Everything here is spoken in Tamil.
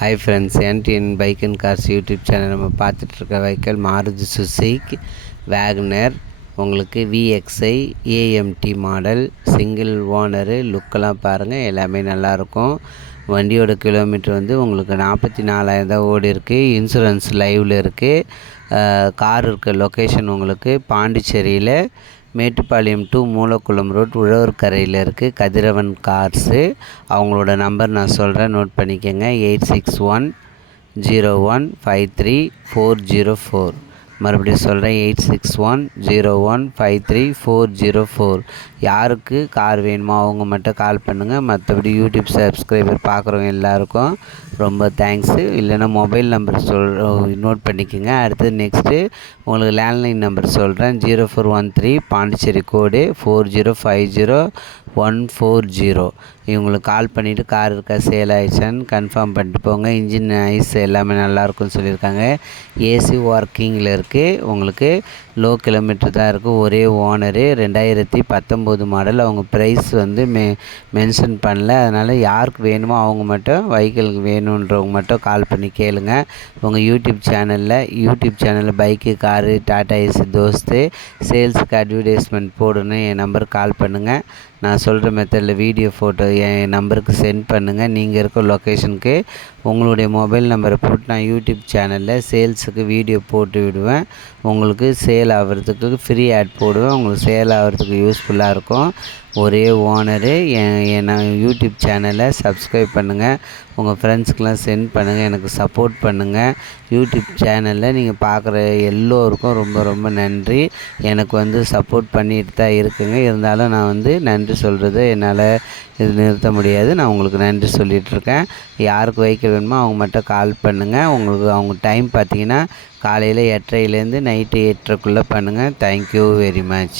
Hi friends, NTN bike and cars YouTube channel நம்ம பார்த்துட்ருக்க வெஹிக்கிள் மாருதி சுசுகி வேகனர். உங்களுக்கு VXI AMT model, single owner. லுக்கெல்லாம் பாருங்கள், எல்லாமே நல்லாயிருக்கும். வண்டியோட கிலோமீட்டர் வந்து உங்களுக்கு 44,000 தான் ஓடி இருக்குது. இன்சூரன்ஸ் லைவில் இருக்குது. கார் இருக்க லொக்கேஷன் உங்களுக்கு பாண்டிச்சேரியில் மேட்டுப்பாளையம் டு மூலக்குளம் ரோட் உழவர்கரையில் இருக்குது. கதிரவன் கார்ஸு. அவங்களோட நம்பர் நான் சொல்கிறேன், நோட் பண்ணிக்கோங்க. 8610153404. மறுபடியும் சொல்கிறேன், 8610153404. யாருக்கு கார் வேணுமோ அவங்க மட்டும் கால் பண்ணுங்கள். மற்றபடி யூடியூப் சப்ஸ்கிரைபர் பார்க்குறவங்க எல்லாருக்கும் ரொம்ப தேங்க்ஸு. இல்லைன்னா மொபைல் நம்பர் நோட் பண்ணிக்கோங்க. அடுத்தது நெக்ஸ்ட்டு உங்களுக்கு லேண்ட்லைன் நம்பர் சொல்கிறேன். 0413 பாண்டிச்சேரி கோடு 4050 இவங்களுக்கு கால் பண்ணிவிட்டு கார் இருக்கா சேல் ஆகிடுச்சான்னு கன்ஃபார்ம் பண்ணிட்டு போங்க. இன்ஜின் ஐஸ் எல்லாமே நல்லாயிருக்குன்னு சொல்லியிருக்காங்க. ஏசி ஒர்க்கிங்கில் இருக்குது. உங்களுக்கு லோ கிலோமீட்டர் தான் இருக்குது. ஒரே ஓனரு. 2019 மாடல். அவங்க ப்ரைஸ் வந்து மென்ஷன் பண்ணல. அதனால் யாருக்கு வேணுமோ அவங்க மட்டும் வெஹிக்கிளுக்கு வேணுன்றவங்க மட்டும் கால் பண்ணி கேளுங்க. உங்கள் யூடியூப் சேனலில் bike, car, Tata Ace, Dost சேல்ஸுக்கு அட்வர்டைஸ்மெண்ட் போடணும். என் நம்பருக்கு கால் பண்ணுங்கள். நான் சொல்கிற மெத்தடில் வீடியோ ஃபோட்டோ என் நம்பருக்கு சென்ட் பண்ணுங்கள். நீங்கள் இருக்க லொக்கேஷனுக்கு உங்களுடைய மொபைல் நம்பரை போட்டு நான் யூடியூப் சேனலில் சேல்ஸுக்கு வீடியோ போட்டு விடுவேன். உங்களுக்கு சேல் ஆகிறதுக்கு ஃப்ரீ ஆட் போடுவேன். உங்களுக்கு சேல் ஆகிறதுக்கு யூஸ்ஃபுல்லாக இருக்கும். ஒரே ஓனரு. என் யூடியூப் சேனலை சப்ஸ்கிரைப் பண்ணுங்கள். உங்கள் ஃப்ரெண்ட்ஸ்க்கெலாம் சென்ட் பண்ணுங்கள். எனக்கு சப்போர்ட் பண்ணுங்கள். யூடியூப் சேனலில் நீங்கள் பார்க்குற எல்லோருக்கும் ரொம்ப ரொம்ப நன்றி. எனக்கு வந்து சப்போர்ட் பண்ணிட்டு தான் இருக்குங்க. இருந்தாலும் நான் வந்து நன்றி சொல்கிறது என்னால் இது நிறுத்த முடியாது. நான் உங்களுக்கு நன்றி சொல்லிகிட்ருக்கேன். யாருக்கு வெஹிக்கிள் வேணுமோ அவங்க மட்டும் கால் பண்ணுங்கள். உங்களுக்கு அவங்க டைம் பார்த்தீங்கன்னா காலையில் 8:30லேருந்து நைட்டு 8:30க்குள்ளே பண்ணுங்கள். Thank you very much.